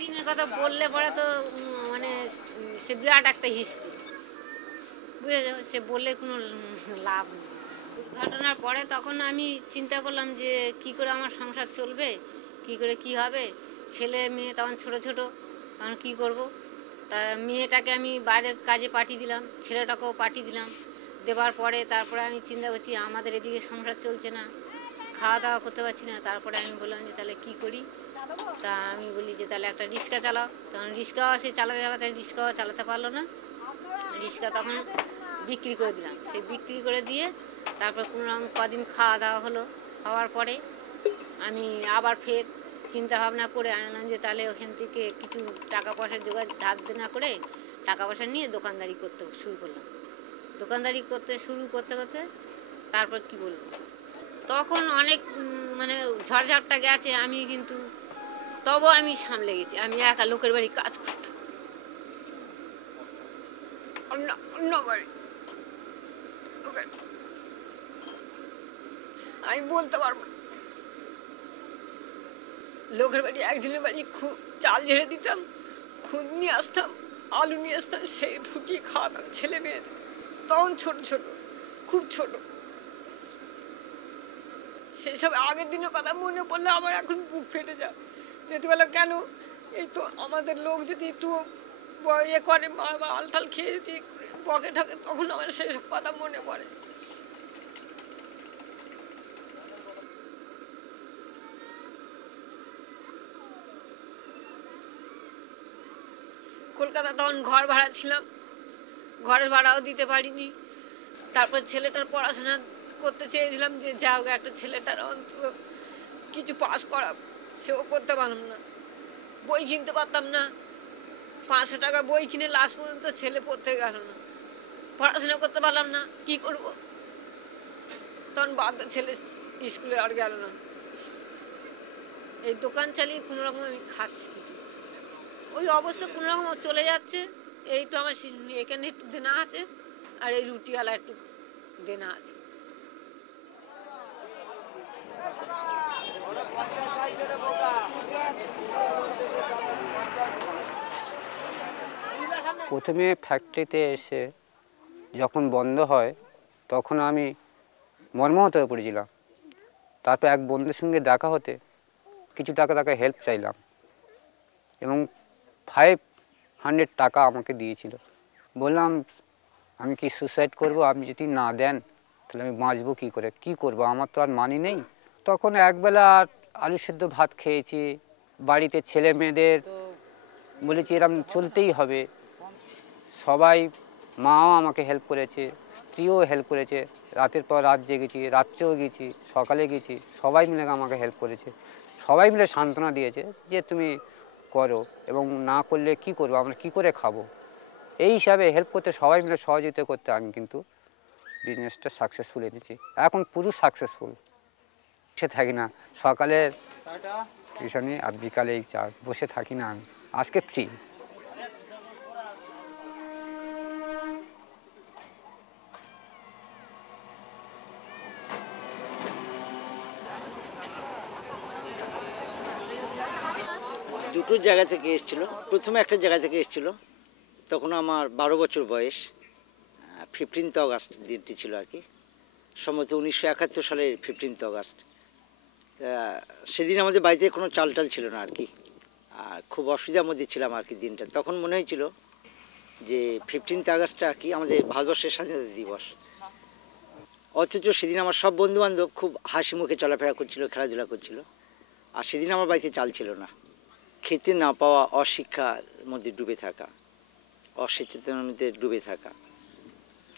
দিনের কথা বললে পরে তো মানে সে বিরাট একটা হিস্ট্রি, বুঝেছো, সে বললে কোনো লাভ নেই। দুর্ঘটনার পরে তখন আমি চিন্তা করলাম যে কি করে আমার সংসার চলবে, কি করে কি হবে। ছেলে মেয়ে তখন ছোট ছোট, তখন কি করব। তা মেয়েটাকে আমি বাইরের কাজে পাঠিয়ে দিলাম, ছেলেটাকেও পাঠিয়ে দিলাম। দেওয়ার পরে তারপরে আমি চিন্তা করছি আমাদের এদিকে সংসার চলছে না, খাওয়া দাওয়া করতে পারছি না। তারপরে আমি বললাম যে তাহলে কী করি। তা আমি বলি যে তাহলে একটা রিক্সা চালাও। তখন রিক্সাও সে চালাতে চালাতে রিক্সাও চালাতে পারলো না। রিক্সা তখন বিক্রি করে দিলাম। সে বিক্রি করে দিয়ে তারপর কোনোরকম কদিন খাওয়া দাওয়া হলো। হওয়ার পরে আমি আবার ফের চিন্তা ভাবনা করে আনলাম যে তাহলে ওখান থেকে কিছু টাকা পয়সা জোগাড় ধার দেনা করে টাকা পয়সা নিয়ে দোকানদারি করতে শুরু করলাম। দোকানদারি করতে শুরু করতে করতে তারপর কি বলবো, তখন অনেক মানে ঝড়ঝাপটা গেছে। আমি কিন্তু তবু আমি সামলে গেছি। আমি একা লোকের বাড়ি কাজ করতাম, অন্য অন্য বাড়ি আমি বলতে পারবো না। লোকের বাড়ি একজনের বাড়ি খুব চাল ঝেড়ে দিতাম, খুদ নিয়ে আসতাম, আলু নিয়ে আসতাম, সেই ফুটিয়ে খাওয়াতাম ছেলে মেয়েদের। তখন ছোট ছোট, খুব ছোট। সেই সব আগের দিনের কথা মনে পড়লে আমার এখন বুক ফেটে যায়। যেতে বললাম কেন, এই তো আমাদের লোক যদি একটু ইয়ে করে আলটাল খেয়ে যদি বকে ঠকে, তখন আমার সেই সব কথা মনে পড়ে। কলকাতা তখন ঘর ভাড়া ছিলাম, ঘরের ভাড়াও দিতে পারিনি। তারপর ছেলেটার পড়াশোনা করতে চেয়েছিলাম যে যা হোক একটা ছেলেটার অন্তত কিছু পাস করা, সেও করতে পারলাম না। বই কিনতে পারতাম না, 500 টাকা বই কিনে লাস্ট পর্যন্ত ছেলে পড়তে গেল না। পড়াশোনা করতে পারলাম না, কি করব। তখন বাধ্য, ছেলে স্কুলে আর গেল না। এই দোকান চালিয়ে কোনোরকম আমি খাচ্ছি, ওই অবস্থা কোনোরকম চলে যাচ্ছে। এই তো আমার এখানে একটু দেনা আছে, আর এই রুটিওয়ালা একটু দেনা আছে। প্রথমে ফ্যাক্টরিতে এসে যখন বন্ধ হয় তখন আমি মর্মাহত হয়ে পড়েছিলাম। তারপর এক বন্ধুর সঙ্গে দেখা হতে কিছু টাকা তাকে হেল্প চাইলাম এবং 500 টাকা আমাকে দিয়েছিল। বললাম আমি কি সুসাইড করব, আপনি যদি না দেন তাহলে আমি বাঁচবো কী করে, কী করবো, আমার তো আর মানি নেই। তখন একবেলা আলু সেদ্ধ ভাত খেয়েছি, বাড়িতে ছেলে মেয়েদের বলেছি এরকম চলতেই হবে। সবাই, মাও আমাকে হেল্প করেছে, স্ত্রীও হেল্প করেছে, রাতের পর রাত জেগেছি, রাত্রেও গেছি, সকালে গেছি, সবাই মিলে আমাকে হেল্প করেছে। সবাই মিলে সান্ত্বনা দিয়েছে যে তুমি করো, এবং না করলে কি করবো, আমরা কি করে খাবো। এই হিসাবে হেল্প করতে, সবাই মিলে সহযোগিতা করতে আমি কিন্তু বিজনেসটা সাকসেসফুল এনেছি। এখন পুরো সাকসেসফুল। বসে থাকি না, সকালে টিউশনি আর বিকালে এই চা, বসে থাকি না আমি, আজকে ফ্রি। দুটো জায়গা থেকে এসেছিলো। প্রথমে একটা জায়গা থেকে এসেছিলো, তখন আমার 12 বছর বয়স। 15 অগাস্ট দিনটি ছিল আর কি, সম্ভবত 1971 সালের 15 অগাস্ট। সেদিন আমাদের বাড়িতে কোনো চাল টাল ছিল না আর কি, আর খুব অসুবিধার মধ্যে ছিলাম আর কি দিনটা। তখন মনে হয়েছিল যে 15 আগস্টটা আর কি আমাদের ভারতবর্ষের স্বাধীনতা দিবস। অথচ সেদিন আমার সব বন্ধুবান্ধব খুব হাসি মুখে চলাফেরা করছিল, খেলাধুলা করছিল, আর সেদিন আমার বাড়িতে চাল ছিল না। খেতে না পাওয়া, অশিক্ষার মধ্যে ডুবে থাকা, অসচেতনের মধ্যে ডুবে থাকা,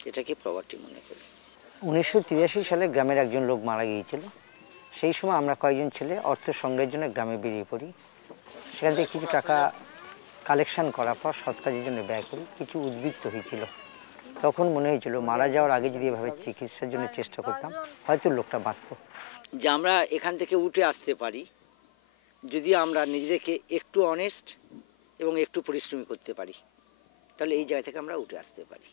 এটাকে প্রভাবটি মনে করি। 1983 সালে গ্রামের একজন লোক মারা গিয়েছিল। সেই সময় আমরা কয়েকজন ছেলে অর্থ সংগ্রহের জন্য গ্রামে বেরিয়ে পড়ি। সেখান থেকে কিছু টাকা কালেকশন করার পর সৎ কাজের জন্য ব্যয় করি। কিছু উদ্বৃত্ত হয়েছিল। তখন মনে হয়েছিল মারা যাওয়ার আগে যদি এভাবে চিকিৎসার জন্য চেষ্টা করতাম, হয়তো লোকটা বাঁচত। যে আমরা এখান থেকে উঠে আসতে পারি যদি আমরা নিজেদেরকে একটু অনেস্ট এবং একটু পরিশ্রমী করতে পারি, তাহলে এই জায়গা থেকে আমরা উঠে আসতে পারি।